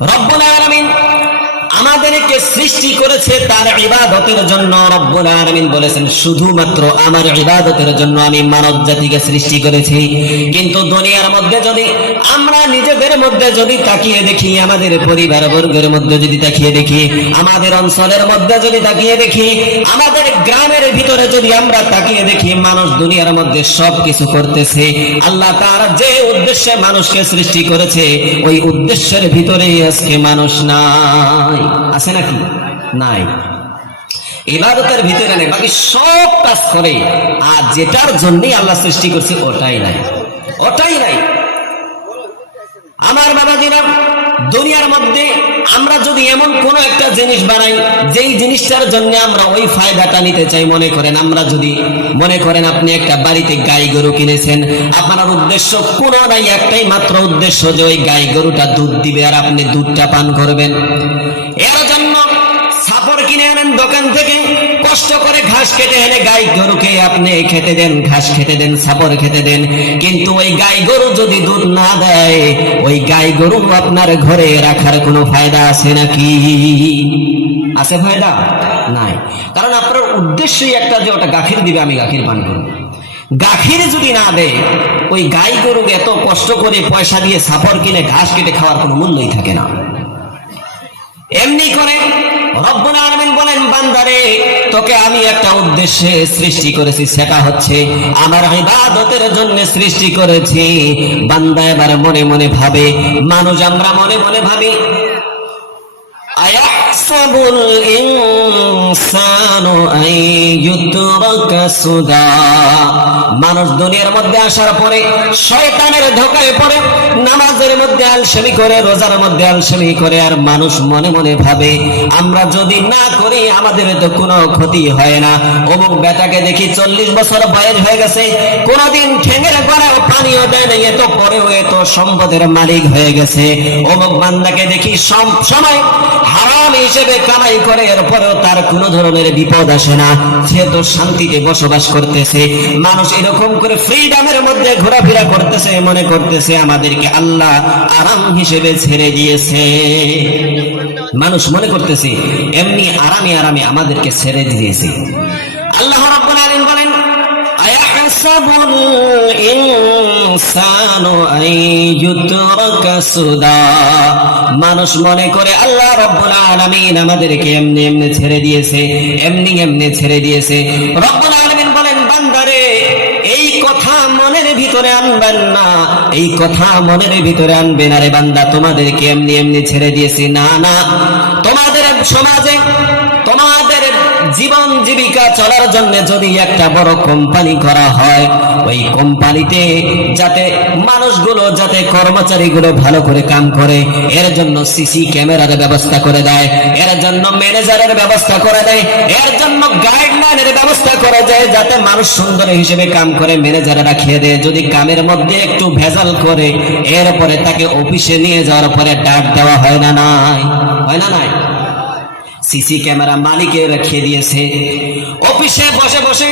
রব্বুল আলামিন আমাদেরকে সৃষ্টি করেছে তার ইবাদতের জন্য রব্বুল আলামিন বলেছেন, শুধুমাত্র আমার ইবাদতের জন্য আমি মানব জাতিকে সৃষ্টি করেছি। কিন্তু দুনিয়ার মধ্যে যদি, আমরা নিজেদের মধ্যে যদি তাকিয়ে দেখি, আমাদের পরিবার বর্গের মধ্যে যদি তাকিয়ে দেখি, আমাদের অঞ্চলের মধ্যে যদি তাকিয়ে দেখি, আমাদের গ্রামের ভিতরে যদি আমরা তাকিয়ে দেখি, মানুষ দুনিয়ার মধ্যে সব কিছু করতেছে। আল্লাহ তার যে উদ্দেশ্যে মানুষকে সৃষ্টি করেছে, ওই উদ্দেশ্যের ভিতরে আজকে মানুষ নাই। আছে নাকি? নাই। ইবাদতের ভিতরে নেই, বাকি সব কাজ করে। আর যেটার জন্যই আল্লাহ সৃষ্টি করছে, ওটাই নাই। ওটাই নাই। আমার বাবাজিরা, দুনিয়ার মধ্যে আমরা যদি এমন কোন একটা জিনিস বানাই, যেই জিনিসটার জন্য আমরা ওই ফায়দাটা নিতে চাই, মনে করেন, আমরা যদি, মনে করেন আপনি একটা বাড়িতে গাই গরু কিনেছেন, আপনার উদ্দেশ্য কোনো নাই, একটাই মাত্র উদ্দেশ্য যে ওই গাই গরুটা দুধ দিবে, আর আপনি দুধটা পান করবেন। দোকান থেকে কষ্ট করে ঘাস কেটে এনে গাই গরুকে আপনি খেতে দেন, ঘাস খেতে দেন সাপড় খেতে দেন। কিন্তু ওই গাই গরু যদি দুধ না দেয়, ওই গাই গরু আপনার ঘরে রাখার কোনো ফায়দা আছে নাকি? আছে ফায়দা? নাই। কারণ আপনার উদ্দেশ্যই একটা যে ওটা গাখির দিবে, আমি গাখির পান করব। গাখির যদি না দেয়, ওই গাই গরু এত কষ্ট করে পয়সা দিয়ে সাপর কিনে ঘাস কেটে খাওয়ার কোনো মূল্যই থাকে না। এমনি করে রব্বুল আলমিন বলেন, বান্দারে, তোকে আমি একটা উদ্দেশ্যে সৃষ্টি করেছি, সেটা হচ্ছে আমার ইবাদতের জন্য সৃষ্টি করেছি। বান্দা এবারে মনে মনে ভাবে, মানুষ আমরা মনে মনে ভাবি আয়াহসাবুল ইনসানু আইয়ুতরাকা সুদা? মানুষ দুনিয়ার মধ্যে আসার পরে, শয়তানের ধোকায় পড়ে নামাজের মধ্যে আলসেমি করে, রোজার মধ্যে আলসেমি করে, আর মানুষ মনে মনে ভাবে, আমরা যদি না করি, আমাদের তো কোনো ক্ষতি হয় না। অমুক বেটাকে দেখি চল্লিশ বছর বয়স হয়ে গেছে, কোনদিন ঠেঙের গড়াও পানিও দেয় না এত পরেও এত সম্পদের মালিক হয়ে গেছে। অমুক বান্দাকে দেখি সব সময় হারাম হিসেবে কামাই করে, এরপরেও তার কোনো ধরনের বিপদ আসে না। সে তো শান্তিতে বসবাস করতেছে, মানুষ এরকম করে ফ্রিডামের মধ্যে ঘোরাফেরা করতেছে, মনে করতেছে, আমাদেরকে আল্লাহ আরাম হিসেবে ছেড়ে দিয়েছে। মানুষ মনে করতেছে, এমনি আরামে আরামে আমাদেরকে ছেড়ে দিয়েছে। আল্লাহ মানুষ মনে করে, আল্লাহ রব্বুল আমাদেরকে এমনি এমনি ছেড়ে দিয়েছে, এমনি এমনি ছেড়ে দিয়েছে। রব্বুল আলমিন বলেন, বান্দারে, এই কথা মনের ভিতরে আনবেন না। এই কথা মনের ভিতরে আনবে না রে বান্দা। তোমাদেরকে এমনি এমনি ছেড়ে দিয়েছি। না না, তোমাদের সমাজে জীবন জীবিকা চলার জন্য যদি একটা বড় কোম্পানি করা হয়, ওই কোম্পানিতে যাতে মানুষগুলো, যাতে কর্মচারীগুলো ভালো করে কাম করে, এর জন্য সিসি ক্যামেরার ব্যবস্থা করে দেয়, এর জন্য ম্যানেজারের ব্যবস্থা করে দেয়, এর জন্য গাইডলাইনের ব্যবস্থা করে দেয়, যাতে মানুষ সুন্দর হিসেবে কাম করে ম্যানেজারে রাখিয়ে দেয়। যদি কামের মধ্যে একটু ভেজাল করে, এরপরে তাকে অফিসে নিয়ে যাওয়ার পরে ডাক দেওয়া হয় না নাই? হয় না নাই? সিসি ক্যামেরা মালিকে রেখে দিয়েছে। অফিসে বসে বসে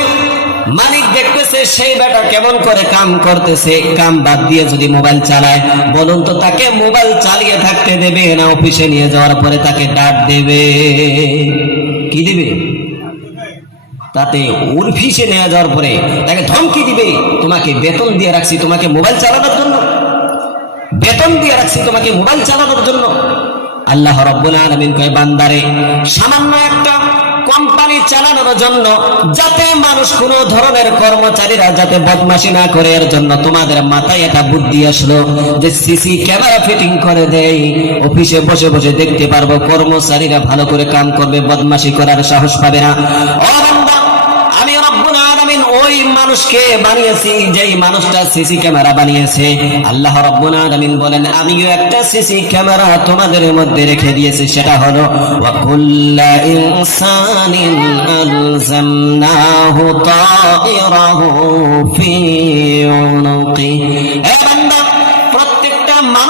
মালিক দেখতেছে সেই বেটা কেমন করে কাম করতেছে। কাম বাদ দিয়ে যদি মোবাইল চালায়, বলুন তো তাকে মোবাইল চালিয়ে থাকতে দেবে না অফিসে নিয়ে যাওয়ার পরে তাকে ডাক দেবে। কি দিবে? তাতে ওর ফিসে নেওয়া যাওয়ার পরে তাকে ধমকি দিবে, তোমাকে বেতন দিয়ে রাখছি, তোমাকে মোবাইল চালানোর জন্য। বেতন দিয়ে রাখছি, তোমাকে মোবাইল চালানোর জন্য। আল্লাহ রব্বুল আলমিন কয়, বান্দারে, সামান্য একটা কোম্পানি চালানোর জন্য যাতে মানুষ কোন ধরনের কর্মচারীরা যাতে বদমাশি না করে, এর জন্য তোমাদের মাথায় একটা বুদ্ধি আসলো যে সিসি ক্যামেরা ফিটিং করে দেয় অফিসে বসে বসে দেখতে পারব কর্মচারীরা ভালো করে কাম করবে, বদমাশি করার সাহস পাবে না ও বান্দা আমি রব্বুল আলামিন ওই মানুষকে বানিয়েছি, যেই মানুষটা সিসি ক্যামেরা বানিয়েছে, আল্লাহ রব্বুল আলামিন বলেন, আমিও একটা সিসি ক্যামেরা তোমাদের মধ্যে রেখে দিয়েছি, সেটা হলো, ওয়া কুল্লা ইনসানিন আলজামনাহু তায়রাহু ফি উনকি।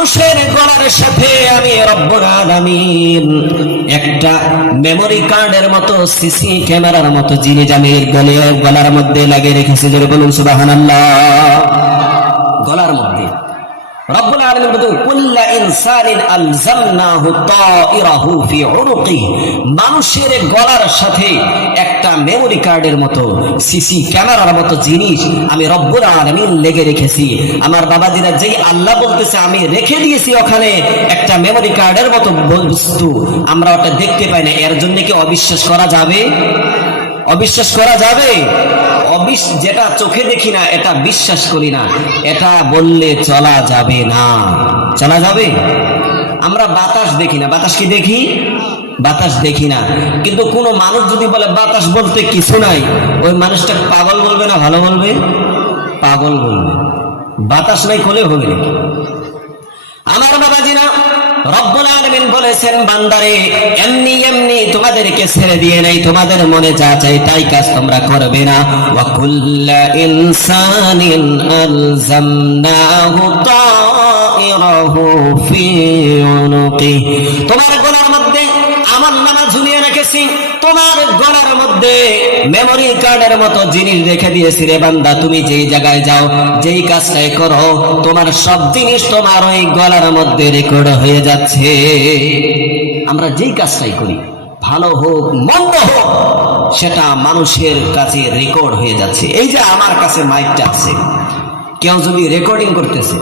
মানুষের গলার সাথে আমি রব্বুল আলামিন একটা মেমরি কার্ডের মতো সিসি ক্যামেরার মতো জিনিস আমি গলে গলার মধ্যে লাগিয়ে রেখেছি। যেরকম বলুন, সুবহানাল্লাহ। গলার মধ্যে। রব্বুল মানুষের গলার সাথে একটা মেমরি কার্ডের মতো সিসি ক্যামেরার মতো জিনিস আমি রব্বুল আলামিন লেগে রেখেছি। আমার বাবা বাবাজিরা যেই আল্লাহ বলতেছে, আমি রেখে দিয়েছি ওখানে একটা মেমরি কার্ডের মতো বস্তু। আমরা ওটা দেখতে পাই না। এর জন্য কি অবিশ্বাস করা যাবে? অবিশ্বাস করা যাবে? যেটা চোখে দেখি না, এটা বিশ্বাস করি না। এটা বললে চলা যাবে না। চলা যাবে? আমরা বাতাস দেখি না। বাতাস কি দেখি? বাতাস দেখি না। কিন্তু কোনো মানুষ যদি বলে, বাতাস বলতে কিছু নাই। ওই মানুষটা পাগল বলবে না ভালো বলবে? পাগল বলবে। বাতাস নাই খোলে হবে আমার বাবাজিরা রব্বুল আলামিন বলেছেন, বান্দারে, এমনি এমনি তোমাদেরকে ছেড়ে দিয়ে নাই, তোমাদের মনে যা চাই তাই কাজ তোমরা করবে না। ওয়া কুল্লা ইনসানিন আলজামনাহু তাইরাহু ফি উনুকি তোমার গলার মধ্যে আমার নামা রেখেছি তোমার গলার মধ্যে মেমরি কার্ডের মতো জিনিস রেখে দিয়েছি রে বান্দা, তুমি যেই জায়গায় যাও, যেই কাজটাই করো, তোমার সব জিনিস তোমার ওই গলার মধ্যে রেকর্ড হয়ে যাচ্ছে। আমরা যেই কাজটাই করি, ভালো হোক, মন্দ হোক, সেটা মানুষের কাছে রেকর্ড হয়ে যাচ্ছে। এই যে আমার কাছে মাইকটা আছে, কেউ যদি রেকর্ডিং করতেছে,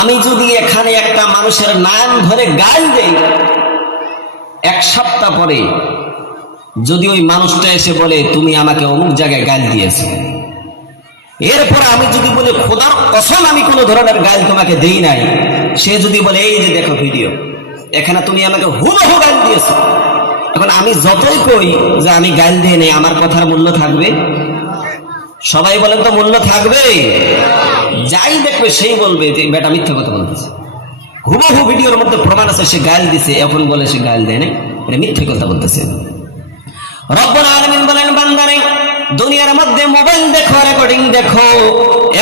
আমি যদি এখানে একটা মানুষের নাম ধরে গাল দেই এক সপ্তাহ পরে যদি ওই মানুষটা এসে বলে, তুমি আমাকে অমুক জায়গায় গাল দিয়েছ। এরপরে আমি যদি বলি, খোদার কসম, আমি কোনো ধরনের গাল তোমাকে দেই নাই। সে যদি বলে, এই যে দেখো ভিডিও, এখানে তুমি আমাকে হুবহু গাল দিয়েছ। এখন আমি যতই কই যে আমি গাল দিয়ে নেই, আমার কথার মূল্য থাকবে? সবাই বলেন তো মূল্য থাকবে? যাই দেখবে, সেই বলবে যে বেটা মিথ্যা কথা বলতেছে। হুবহু ভিডিওর মধ্যে প্রমাণ আছে, সে গাল দিছে। এখন বলে সে গাল দেয় নাই। এটা মিথ্যে কথা বলতেছে। রব্বুল আলামিন বলেন, বান্দারে দুনিয়ার মধ্যে মোবাইল দেখো রেকর্ডিং দেখো।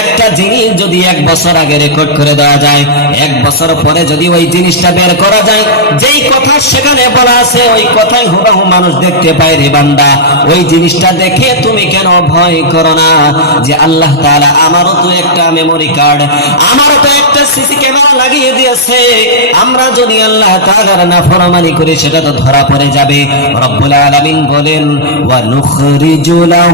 একটা জিনিস যদি এক বছর আগে রেকর্ড করে দেওয়া যায়, এক বছর পরে যদি ওই জিনিসটা বের করা যায়, যেই কথা সেখানে বলা আছে, ওই কথাই হুবাহু মানুষ দেখতে পায় রে বান্দা। ওই জিনিসটা দেখে তুমি কেন ভয় করো না? যে আল্লাহ তাআলা আমারও তো একটা মেমরি কার্ড আমারও তো একটা সিসি ক্যামেরা লাগিয়ে দিয়েছে। আমরা যদি আল্লাহ তাআলার নাফরমানি করি, সেটা তো ধরা পড়ে যাবে। রব্বুল আলামিন বলেন, ওয়া নুখরিজু লাহু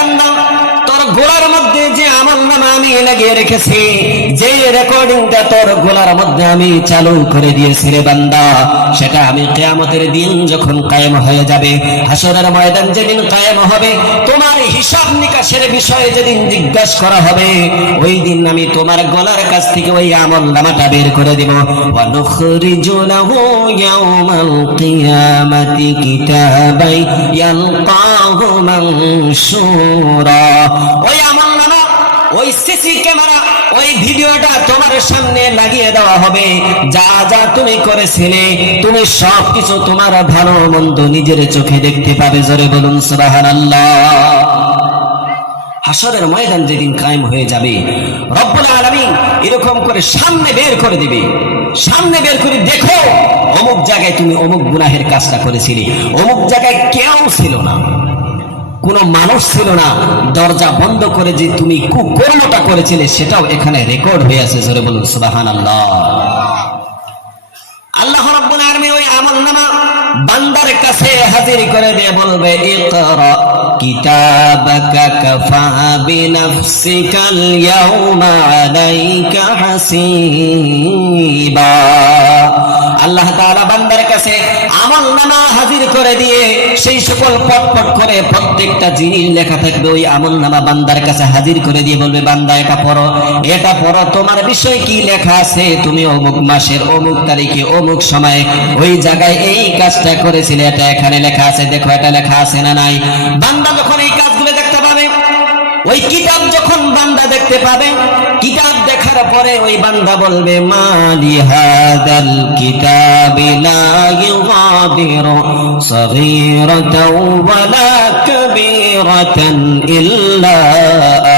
লাগিয়ে রেখেছি। যে রেকর্ডিংটা তোর গোলার মধ্যে আমি চালু করে দিয়েছি রে বান্দা, সেটা আমি কেয়ামতের দিন যখন কায়েম হয়ে যাবে, হাসরের ময়দান যেদিন কায়েম হবে, তোমার হিসাব নিকাশের বিষয়ে যেদিন জিজ্ঞাসা করা হবে, ওই দিন আমি তোমার গলার কাছ থেকে ওই আমল নামাটা বের করে দিব। লাহু ইয়াউমাল কিয়ামাতি কিতাবাই ইয়ালকাহু মানশুরা। ওই সিসি ক্যামেরা, ওই ভিডিওটা তোমার সামনে লাগিয়ে দেওয়া হবে। যা যা তুমি করেছিলে, তুমি সব কিছু তোমার ভালো মন্দ নিজের চোখে দেখতে পাবে। জোরে বলুন, সুবহানাল্লাহ। হাসরের ময়দান যেদিন কায়েম হয়ে যাবে, রব্বুল আলামিন এরকম করে সামনে বের করে দিবে। সামনে বের করে দেখো, অমুক জায়গায় তুমি অমুক গুনাহের কাজটা করেছিলে, অমুক জায়গায় কেউ ছিল না। কোন মানুষ ছিল না। দরজা বন্ধ করে যে তুমি কুকর্মটা করেছিলে, সেটাও এখানে রেকর্ড হয়ে আছে। জোরে বলুন সুবাহান আল্লাহ আল্লাহ রব্বুল আর্মি ওই আমলনামা বান্দার কাছে হাজির করে দিয়ে বলবে, ইকরা কিতাবাকা কাফা বিনাফসিকাল ইয়াউমা আলাইকা হাসিবা। আল্লাহ তাআলা বান্দার কাছে আমলনামা হাজির করে দিয়ে সেই সকল পটপট করে প্রত্যেকটা জিনিস লেখা থাকবে, ওই আমলনামা বান্দার কাছে হাজির করে দিয়ে বলবে, বান্দা, এটা পড়ো এটা পড়ো, তোমার বিষয় কি লেখা আছে? তুমি অমুক মাসের অমুক তারিখে, অমুক সময়ে, ওই জায়গায় এই কাজটা করেছিলে, এটা এখানে লেখা আছে, দেখো এটা লেখা আছে না নাই? বান্দা যখন এই কাজগুলো দেখতে পাবে, ওই কিতাব যখন বান্দা দেখতে পাবে, কিতাব দেখার পরে ওই বান্দা বলবে মালি হাদাল কিতাবি লা ইউগাদিরু সগীরাতাও ওয়ালা কাবীরাতান ইল্লা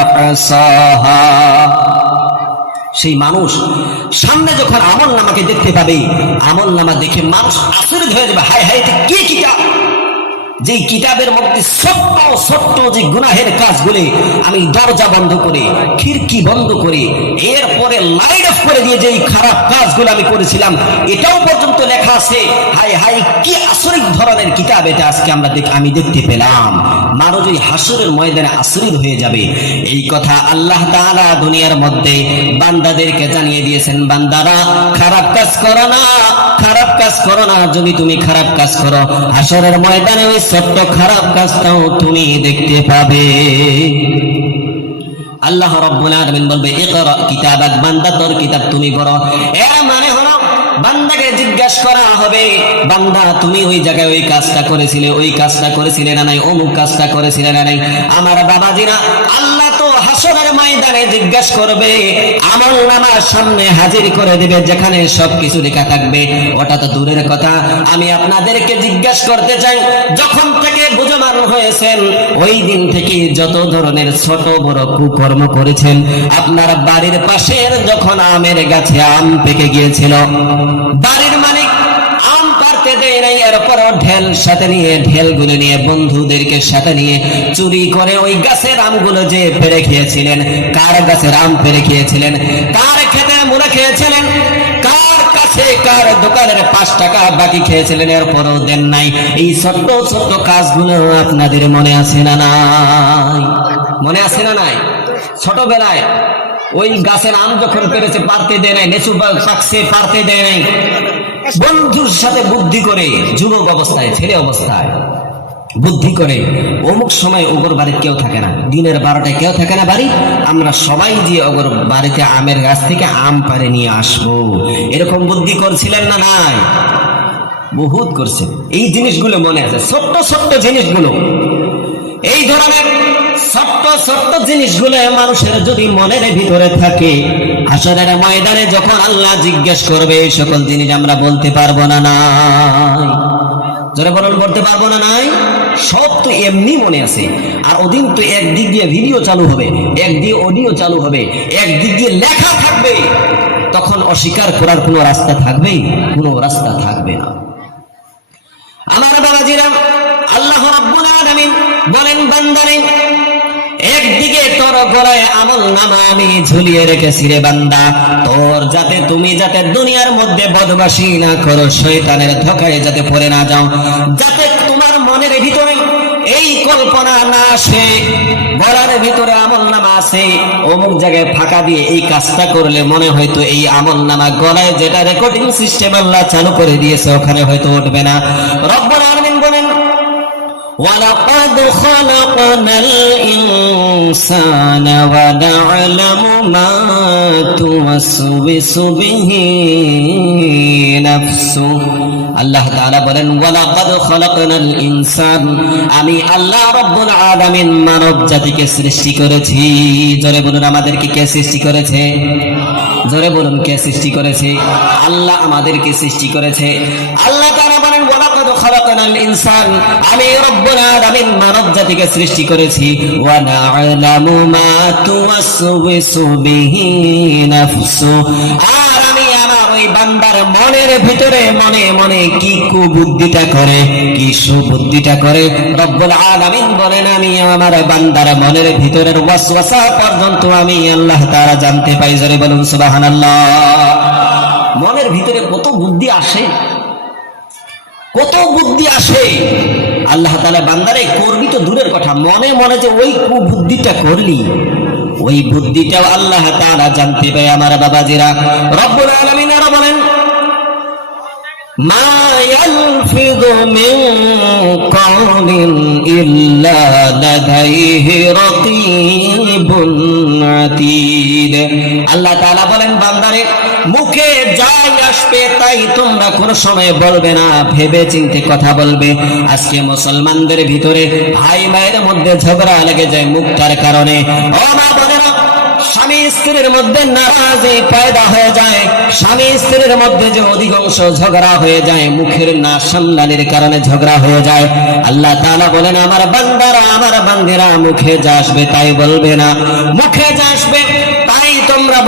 আহসাহা। সেই মানুষ সামনে যখন আমল নামাকে দেখতে পাবে, আমল নামা দেখে মানুষ আশ্চর্য হয়ে যাবে, হায় হায় কে কি যে কিতাবের মধ্যে ছোট্ট ছোট্ট যে গুনাহের কাজগুলি আমি দরজা বন্ধ করে, খিড়কি বন্ধ করে, এরপরে লাইট অফ করে দিয়ে যে এই খারাপ কাজগুলো আমি করেছিলাম, এটাও পর্যন্ত লেখা আছে হাই হাই কি আশ্চর্য ধরনের কিতাব এটা আজকে আমরা দেখ, আমি দেখতে পেলাম। মানুষ ওই হাসুরের ময়দানে আশ্রিত হয়ে যাবে। এই কথা আল্লাহ তাআলা দুনিয়ার মধ্যে বান্দাদেরকে জানিয়ে দিয়েছেন, বান্দারা, খারাপ কাজ করো না। খারাপ কাজ করো না, যদি তুমি খারাপ কাজ করো, হাসরের ময়দানে ওই ছোট্ট খারাপ কাজটাও তুমি দেখতে পাবে। আল্লাহ রব্বুল আলামিন বলবে, ইকরা কিতাবাক বান্দা তোর কিতাব তুমি পড়ো। এর মানে হলো, বান্দাকে জিজ্ঞাসা করা হবে, বান্দা, তুমি ওই জায়গায় ওই কাজটা করেছিলে, ওই কাজটা করেছিলে না নাই, অমুক কাজটা করেছিলে না নাই? আমার বাবাজিরা, আল্লাহ হাসরের ময়দানে জিজ্ঞাসা করবে আমল নামার সামনে হাজির করে দেবে, যেখানে সবকিছু লেখা থাকবে? ওটা তো দূরের কথা। আমি আপনাদেরকে জিজ্ঞাসা করতে চাই, যখন থেকে বুঝমান হয়েছেন, ওই দিন থেকে যত ধরনের ছোট বড় কুকর্ম করেছেন, আপনার বাড়ির পাশের যখন আমের গাছে আম পেকে গিয়েছিল, বাড়ির আম দেয় নাই এরপরও ঢেল সাথে নিয়ে, ঢেলগুলো নিয়ে, বন্ধুদেরকে সাথে নিয়ে চুরি করে ওই গাছের আমগুলো যে পেরে খেয়েছিলেন, কার গাছের আম পেরে খেয়েছিলেন, কার খেতে মুড়ে খেয়েছিলেন, কার কার আপনাদের মনে আছে না নাই? মনে আছে না নাই? ছোটবেলায় ওই গাছের আম যখন পেরেছে, পারতে দেয় নাই বা- পাকছে, পারতে দেয় নাই। বন্ধুর সাথে বুদ্ধি করে যুবক অবস্থায়, ছেলে অবস্থায় বুদ্ধি করে, অমুক সময় ওগর বাড়িতে কেউ থাকে না, দিনের বারোটায় কেউ থাকে না বাড়ি, আমরা সবাই যে ওগর বাড়িতে আমের গাছ থেকে আম পারে নিয়ে আসব। এরকম বুদ্ধি করছিলেন না নাই? বহুত করছেন। এই জিনিসগুলো মনে আছে, ছোট্ট ছোট্ট জিনিসগুলো। এই ধরনের ময়দানে যখন আল্লাহ জিজ্ঞেস করবে, এই সকল জিনিস আমরা বলতে পারব না জোরে বলুন, বলতে পারব না নাই? সব তো এমনি মনে আছে। আর ওদিন তো একদিক দিয়ে ভিডিও চালু হবে, একদিকে অডিও চালু হবে, একদিক দিয়ে লেখা থাকবে। তখন অস্বীকার করার কোনো রাস্তা থাকবে কোনো রাস্তা থাকবে না। আমার বাবাজিরা, আল্লাহ রাব্বুল আলামিন বলেন, বান্দারে একদিকে তোর গলায় আমল নামা আমি ঝুলিয়ে রেখেছি রে বান্দা। তোর যাতে তুমি যাতে দুনিয়ার মধ্যে বদমাশি না করো, শয়তানের ধোকায় যাতে পড়ে না যাও। যাতে তোমার মনের ভিতরে এই কল্পনা না আসে গলার ভিতরে আমল নামা আছে। অমুক জায়গায় ফাঁকা দিয়ে এই কাজটা করলে মনে হয়তো এই আমল নামা গলায় যেটা রেকর্ডিং সিস্টেম আল্লাহ চালু করে দিয়েছে, ওখানে হয়তো উঠবে না। রব্বুল আলামিন বলেন ولقد خلقنا الإنسان ونعلم ما توسوس به نفسه আল্লাহ তাআলা বলেন ওয়ালাকাদ খালাকনাল ইনসান আমি আল্লাহ রাব্বুল আলামিন মানব জাতিকে সৃষ্টি করেছি জোরে বলুন আমাদেরকে কে সৃষ্টি করেছে জোরে বলুন কে সৃষ্টি করেছে আল্লাহ আমাদেরকে সৃষ্টি করেছে আল্লাহ তাআলা বলেন ওয়ালাকাদ বান্দার মনের ভিতরে পর্যন্ত আমি আল্লাহ তাআলা জানতে পাই। জোরে বলুন, সুবহানাল্লাহ। মনের ভিতরে কত বুদ্ধি আসে? কত বুদ্ধি আসে? আল্লাহ তাআলা বান্দারে, করবি তো দূরের কথা। মনে মনে যে ওই কুবুদ্ধিটা করলি, ওই বুদ্ধিটাও আল্লাহ তাআলা জানতে পায় আমার বাবাজিরা। রব্বুল আলামিন আরও বলেন আল্লাহ বলেন, বান্দারে, মুখে যাই আসবে, তাই তোমরা কোন সময় বলবে না, ভেবে চিন্তে কথা বলবে। আজকে মুসলমানদের ভিতরে ভাই মায়ের মধ্যে ঝগড়া লেগে যায় মুখটার কারণে। স্বামী স্ত্রীর মধ্যে নারাজি পয়দা হয়ে যায়। স্বামী স্ত্রীর মধ্যে যে অধিকাংশ ঝগড়া হয়ে যায়, মুখের না সামলানির কারণে ঝগড়া হয়ে যায়। আল্লাহ তাআলা বলেন, আমার বান্দারা, আমার বান্দিরা মুখে যা আসবে তাই বলবে না। মুখে যা আসবে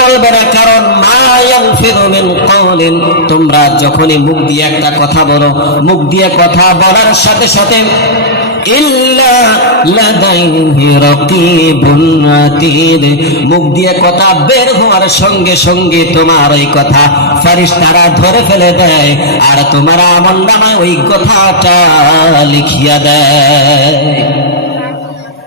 বলবে না, কারণ তোমরা যখনই মুখ দিয়ে একটা কথা বলো, মুখ দিয়ে কথা বলার সাথে সাথে মুখ দিয়ে কথা বের হওয়ার সঙ্গে সঙ্গে তোমার ওই কথা ফেরেশতারা ধরে ফেলে দেয়, আর তোমার আমল নামায় ওই কথাটা লিখিয়া দেয়।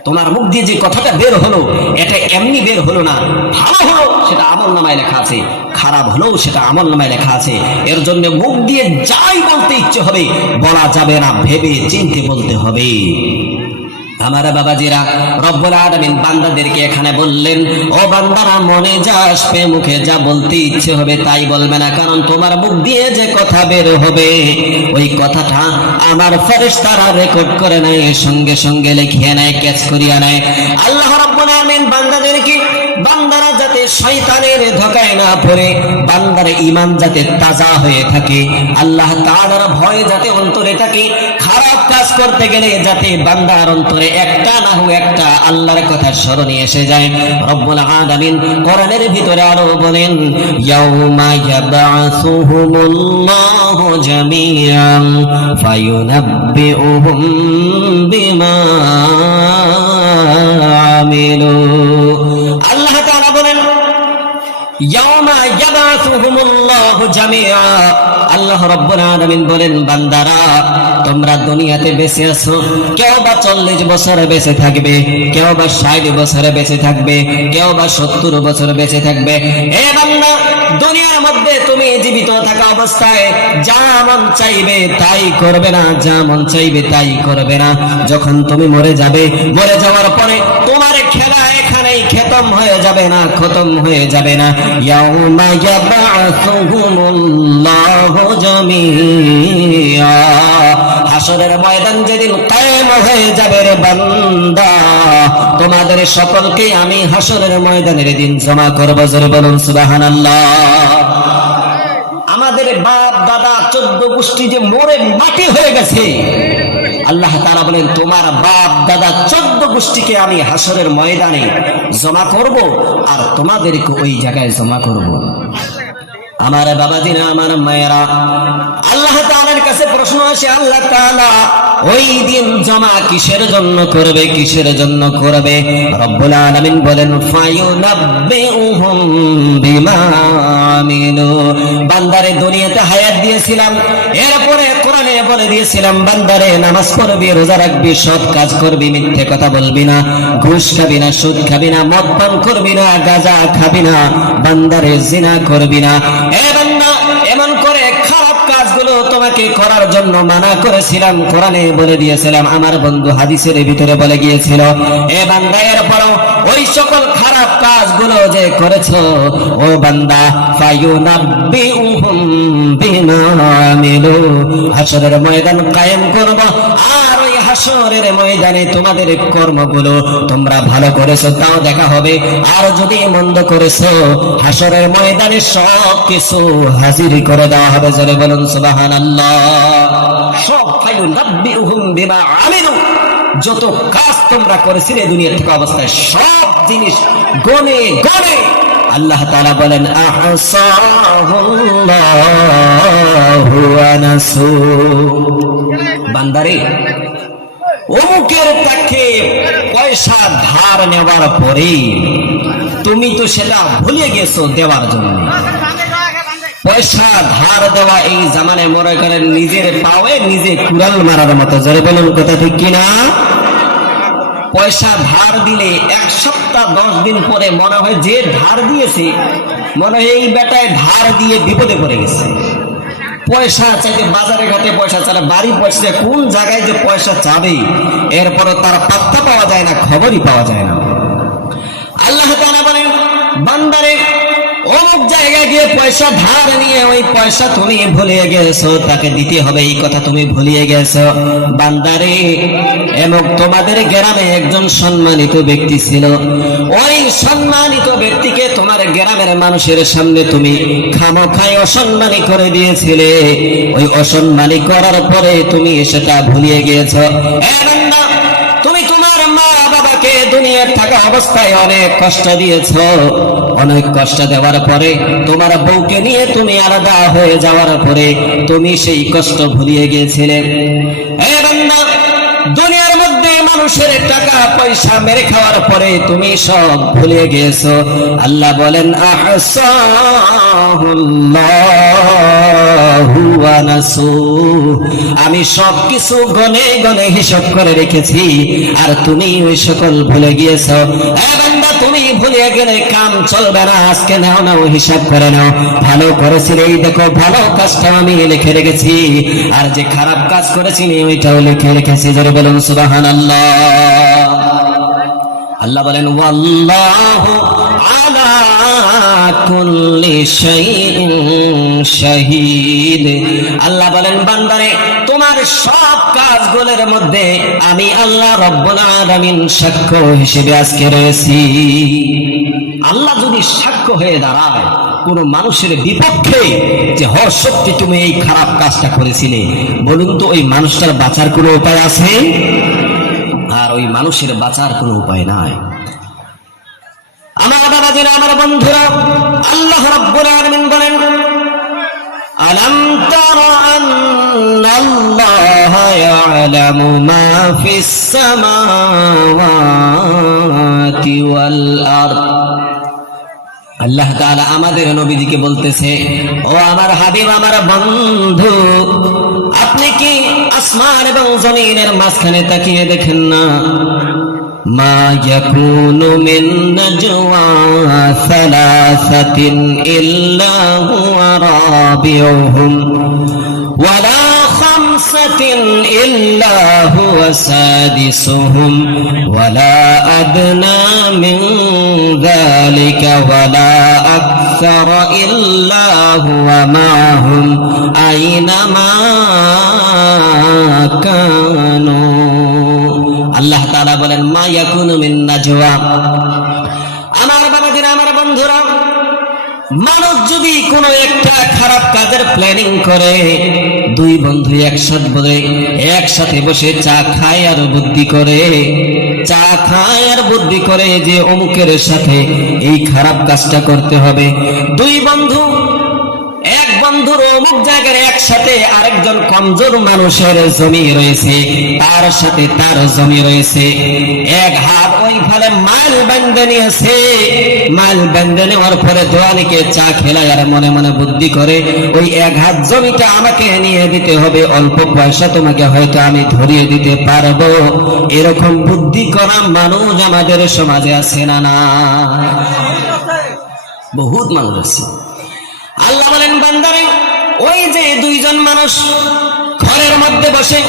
তোমার মুখ দিয়ে যে কথাটা বের হলো, এটা এমনি বের হলো না। ভালো হলো, সেটা আমল নামায় লেখা আছে। খারাপ হলেও সেটা আমল নামায় লেখা আছে। এর জন্য মুখ দিয়ে যাই বলতে ইচ্ছে হবে, বলা যাবে না ভেবে চিনতে বলতে হবে। আমার বাবাজিরা রব্বুল আলামিন বান্দাদেরকে এখানে বললেন, ও বান্দারা, মনে যা আসবে, মুখে যা বলতে ইচ্ছে হবে তাই বলবে না, কারণ তোমার মুখ দিয়ে যে কথা বের হবে, ওই কথাটা আমার ফেরেশতারা রেকর্ড করে নেয়, সঙ্গে সঙ্গে লিখিয়ে নেয় ক্যাচ করিয়া নেয়। আল্লাহ রব্বুল আলামিন বান্দাদেরকে বান্দারা যাতে শয়তানের ধোকায় না পড়ে, বান্দার ইমান যাতে তাজা হয়ে থাকে। আল্লাহ তাআলার ভয় যাতে অন্তরে থাকে, খারাপ কাজ করতে গেলে যাতে বান্দার অন্তরে একটা না হোক একটা আল্লাহর কথা স্মরণে এসে যায়। রব্বুল আলামিন কোরআনের ভিতরে আরও বলেন, ইয়াউমা ইয়াবআসুহুমুল্লাহু জামিআন, ফায়ুনাব্বিউহুম বিমা আমিলু আল্লাহ তাআলা বলেন ইয়াউমা ইয়াবাসুহুমুল্লাহু জামিআ আল্লাহ রাব্বুল বলেন, বান্দারা, তোমরা দুনিয়াতে বেঁচে আছো। কেউ বা চল্লিশ বছরে বেঁচে থাকবে কেউ বা ষাট বছরে বেঁচে থাকবে কেউ বা সত্তর বছর বেঁচে থাকবে। এ বান্দা, দুনিয়ার মধ্যে তুমি জীবিত থাকা অবস্থায় যা মন চাইবে তাই করবে না, যা মন চাইবে তাই করবে না। যখন তুমি মরে যাবে, মরে যাওয়ার পরে তোমার খেলা এখানেই খতম হয়ে যাবে না, খতম হয়ে যাবে না। ইয়াউমা ইয়াবআসুহুমুল্লাহু জামিআ। হাসরের ময়দান যেদিন কায়েম হয়ে যাবে রে বান্দা, তোমাদের সকলকে আমি হাসরের ময়দানের দিন জমা করব, জোরে বলুন সুবহানাল্লাহ। আমাদের বাপ, দাদা, চোদ্দ গোষ্ঠী যে মরে মাটি হয়ে গেছে আল্লাহ তারা বলেন, তোমার বাপ দাদা চোদ্দ গোষ্ঠীকে আমি হাসরের ময়দানে জমা করব আর তোমাদেরকে ওই জায়গায় জমা করব। আমার দিনা আমার মায়েরা, আল্লাহ কাছে প্রশ্ন আসে, আল্লাহ তাআলা ওই দিন জমা কিসের জন্য করবে, কিসের জন্য করবে? রব্বুল আলামিন বলেন, ফায়ুনাব্বিউহুম বিমা আমিলু। বান্দারে দুনিয়াতে হায়াত দিয়েছিলাম, এরপরে কোরআনে বলে দিয়েছিলাম, বান্দারে নামাজ পড়বি, রোজা রাখবি, সৎ কাজ করবি, মিথ্যে কথা বলবি না, ঘুষ খাবি না, সুদ খাবি না, মদ পান করবি না, গাঁজা খাবি না, বান্দারে জিনা করবি না। এ বান্দা তোমাকে করার জন্য মানা করেছিলাম, কোরআনে বলে দিয়েছিলাম, আমার বন্ধু হাদিসের ভিতরে বলে গিয়েছিল, এ বাংলায়ের এরপরও ওই সকল খারাপ কাজগুলো যে করেছ, ও বান্দা হাসরের ময়দান কায়েম করব, আর ওই হাসরের ময়দানে তোমাদের কর্মগুলো তোমরা ভালো করেছ, তাও দেখা হবে। আর যদি মন্দ করেছ, হাসরের ময়দানে সব কিছু হাজির করে দেওয়া হবে। জোরে বলুন, সুবহানাল্লাহ। সব ফায়ুনাব্বিউহুম বিমা আমিলু যত কাজ তোমরা করেছিলে দুনিয়া থেকে অবস্থায়, সব জিনিস গনে গনে আল্লাহ তাআলা বলেন বান্দারে, অমুকের তাকে পয়সা ধার নেওয়ার পরে তুমি তো সেটা ভুলে গেছো দেওয়ার জন্য। পয়সা ধার দেওয়া এই জামানায় মনে করেন নিজের পাওয়ে নিজে কুড়াল মারার মতো। জোরে বলুন, কথা ঠিক কিনা? পয়সা ধার দিলে এক সপ্তাহ, দশ দিন পরে মনে হয় যে ধার দিয়েছে, মনে হয় এই বেটায় ধার দিয়ে বিপদে পড়ে গেছে। পয়সা চাইতে বাজারে ঘাটে পয়সা চালে বাড়ি পয়সা, কোন জায়গায় যে পয়সা চাবে এরপরও তার পাত্তা পাওয়া যায় না, খবরই পাওয়া যায় না। আল্লাহ বলেন, বান্দারে অমুক জায়গায় গিয়ে পয়সা ধার নিয়ে ওই পয়সা তুমি ভুলিয়ে গেছো, তাকে দিতে হবে এই কথা তুমি ভুলিয়ে গেছো। বান্দারে এবং তোমাদের গ্রামে একজন সম্মানিত ব্যক্তি ছিল। ওই সম্মানিত ব্যক্তিকে তোমার গ্রামের মানুষের সামনে তুমি খামোখাই অসম্মানী করে দিয়েছিলে। ওই অসম্মানী করার পরে তুমি সেটা ভুলিয়ে গিয়েছো তুমি তোমার বাবাকে দুনিয়ার থাকা অবস্থায় অনেক কষ্ট দিয়েছ। অনেক কষ্ট দেওয়ার পরে তোমার বউকে নিয়ে তুমি আলাদা হয়ে যাওয়ার পরে তুমি সেই কষ্ট ভুলিয়ে গিয়েছিলে এ বান্দা, দুনিয়ার মধ্যে মানুষের টাকা, পয়সা মেরে খাওয়ার পরে তুমি সব ভুলে গেছো। আল্লাহ বলেন আমি সব কিছু গনে গনে হিসাব করে রেখেছি, আর তুমি ওই সকল ভুলে গিয়েছো। তুমি ভুলে গেলে কাম চলবে না, আজকে নাও নাও, হিসাব করে নাও। ভালো করেছিলে, এই দেখো, ভালো কাজটা আমি লিখে রেখেছি। আর যে খারাপ কাজ করেছিনি ওইটাও লিখে রেখেছি। যারা বলুন সুবাহান আল্লাহ বলেন, ওয়াল্লাহু আলা আল্লাহ বলেন, বান্দারে, তোমার সব কাজগুলোর মধ্যে আমি আল্লাহ রব্বুল সাক্ষ্য হিসেবে আজকে রয়েছি। আল্লাহ যদি সাক্ষ্য হয়ে দাঁড়ায়, কোন মানুষের বিপক্ষে যে হ সত্যি তুমি এই খারাপ কাজটা করেছিলে। বলুন তো, ওই মানুষটার বাঁচার কোনো উপায় আছে? আর ওই মানুষের বাঁচার কোনো উপায় নাই। আমার দাদা যেন আমার বন্ধুরা, আল্লাহ রব্বুল আলামিন বলেন, আলাম আল্লাহ আন্নাল্লাহা ইয়ালামু মা ফিস সামাওয়াতি ওয়াল আরদ। আল্লাহ তাআলা আমাদের নবীজিকে বলতেছে, ও আমার হাবিব, আমার বন্ধু আসমান এবং জমিনের মাঝখানে তাকিয়ে দেখেন না। মা ইল্লা হুয়া রাবিউহুম। ওয়ালা خمسة إلا هو سادسهم ولا أدنى من ذلك ولا أكثر إلا هو معهم أينما كانوا আল্লাহ তাআলা বলেন মা ইয়াকুনু মিন নাজওয়া মানুষ যদি কোনো একটা খারাপ কাজের প্ল্যানিং করে, দুই বন্ধু একসাথে বলে, একসাথে বসে চা খায় আর বুদ্ধি করে, চা খায় আর বুদ্ধি করে যে অমুকের সাথে এই খারাপ কাজটা করতে হবে, দুই বন্ধু অমুক জায়গায় একসাথে আরেকজন কমজোর মানুষের জমি রয়েছে, তার সাথে তার জমি রয়েছে। এক হাত ওই ফলে মাল বেঁধে নিয়েছে। মাল বেঁধে নেওয়ার পরে দোয়ানিকে চা খেলায় আর মনে মনে বুদ্ধি করে, ওই এক হাত জমিটা আমাকে নিয়ে দিতে হবে, অল্প পয়সা তোমাকে হয়তো আমি ধরিয়ে দিতে পারব। এরকম বুদ্ধি করা মানুষ আমাদের সমাজে আছে না না? বহুত মানুষ আছে। ওই যে দুইজন মানুষ ঘরের মধ্যে বসে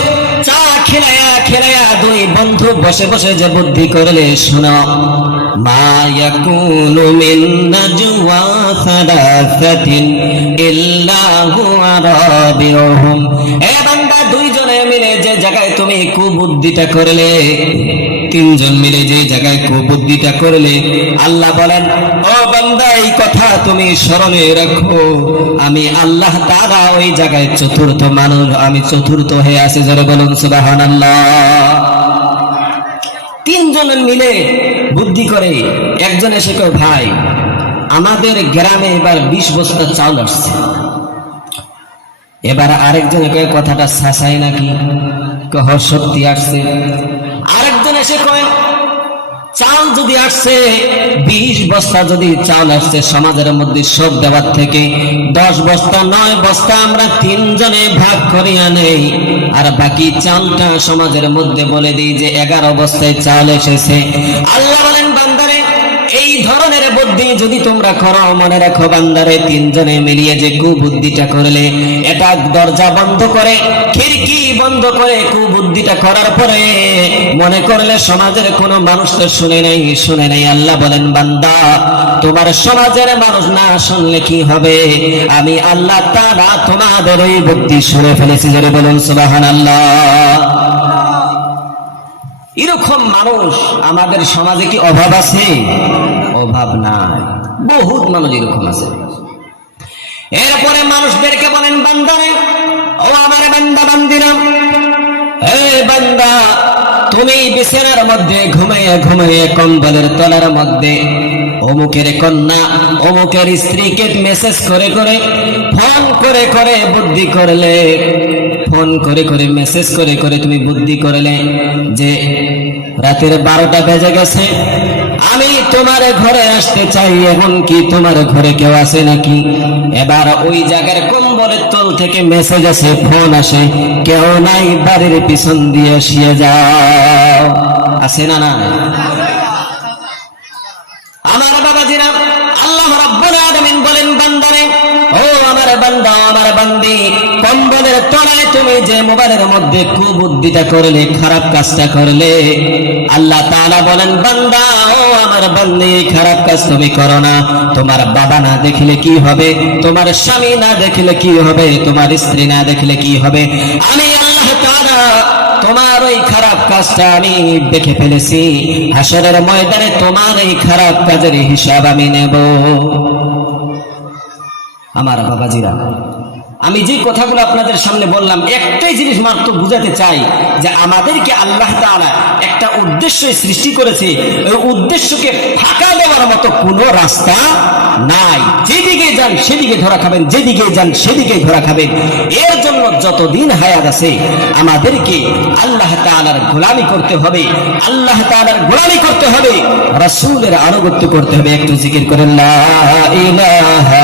চা খেলায়া খেলায়া দুই বন্ধু বসে বসে যে বুদ্ধি করলে শোনো। দুইজনে মিলে যে জায়গায় তুমি কুবুদ্ধিটা করলে তিনজন মিলে যে জায়গায় কুবুদ্ধিটা করলে, আল্লাহ বলেন, ও বান্দা, এই কথা তুমি স্মরণে রাখো। আমি আল্লাহ তারা ওই জায়গায় চতুর্থ মানুষ, আমি চতুর্থ হয়ে আছি। যারা বলুন সুবাহান তিনজন মিলে বুদ্ধি করে, একজন এসে কয়, ভাই, আমাদের গ্রামে এবার বিশ বস্তা চাউল আসছে। এবার আরেকজন কয়ে, কথাটা শাসাই নাকি? কহ সত্যি আসছে। এসে কয়, চাল যদি আসছে, বিশ বস্তা যদি চাল আসছে সমাজের মধ্যে সব দেওয়ার থেকে, দশ বস্তা, নয় বস্তা আমরা তিনজনে ভাগ করিয়া নেই আর বাকি চালটা সমাজের মধ্যে বলে দিই যে এগারো বস্তায় চাল এসেছে। আল্লাহ বুদ্ধি যদি তোমরা করো, মনে রাখো বান্দারে, তিনজনে মিলিয়ে যে কুবুদ্ধিটা করলে, এটা দরজা বন্ধ করে, খিড়কি বন্ধ করে কুবুদ্ধিটা করার পরে, মনে করলে সমাজের কোনো মানুষ তো শুনে নেই শুনে নেই। আল্লাহ বলেন, বান্দা, তোমার সমাজের মানুষ না শুনলে কি হবে? আমি আল্লাহ তারা তোমাদের ওই বুদ্ধি শুনে ফেলেছি, জোরে বলুন সুবাহান আল্লাহ এরকম মানুষ আমাদের সমাজে কি অভাব আছে? অভাব নাই। বহুত মানুষ এরকম আছে। এরপরে মানুষদেরকে বলেন, বান্দারে, ও আমার বান্দা, বান্দিরা হে বান্দা, তুমি বিছানার মধ্যে ঘুমাইয়ে ঘুমাইয়ে কম্বলের তলার মধ্যে অমুকের কন্যা, অমুকের স্ত্রীকে মেসেজ করে করে, ফোন করে করে বুদ্ধি করলে, ফোন করে করে মেসেজ করে করে তুমি বুদ্ধি করলে যে রাতের বারোটা বেজে গেছে আমি তোমার ঘরে আসতে চাই, এখন কি তোমার ঘরে কেউ আছে নাকি? এবার ওই জায়গার কম্বলের তল থেকে মেসেজ আসে ফোন আসে, কেউ নাই বাড়ির পিছন দিয়ে শুয়ে যাও। আছে না না আমার বাবাজিরা, আল্লাহ রাব্বুল আলামিন বলেন, বান্দারে, ও আমার বান্দা, আমার বান্দি কম্বলের তলায় তুমি যে মোবাইলের মধ্যে কুবুদ্ধিটা করলে, খারাপ কাজটা করলে, আল্লাহ তাআলা বলেন, বান্দা, ও আমার বান্দি খারাপ কাজ তুমি করো না। তোমার বাবা না দেখলে কি হবে? তোমার স্বামী না দেখলে কি হবে? তোমার স্ত্রী না দেখলে কি হবে? আমি আল্লাহ তাআলা তোমার ওই খারাপ কাজটা আমি দেখে ফেলেছি। হাসরের ময়দানে তোমার এই খারাপ কাজের হিসাব আমি নেব। আমার বাবাজিরা আমি যে কথাগুলো আপনাদের সামনে বললাম, একটাই জিনিস মাত্র বুঝাতে চাই যে আমাদেরকে আল্লাহ তাআলা একটা উদ্দেশ্য সৃষ্টি করেছে। ওই উদ্দেশ্যকে ফাঁকা দেওয়ার মতো কোনো রাস্তা নাই। যেদিকে যান সেদিকে ধরা খাবেন, যেদিকে যান সেদিকে ধরা খাবেন। এর জন্য যতদিন হায়াত আছে, আমাদেরকে আল্লাহ তাআলার গোলামি করতে হবে, আল্লাহ তাআলার গোলামি করতে হবে, রাসূলের আনুগত্য করতে হবে। একটু জিকির করেন ইলাহা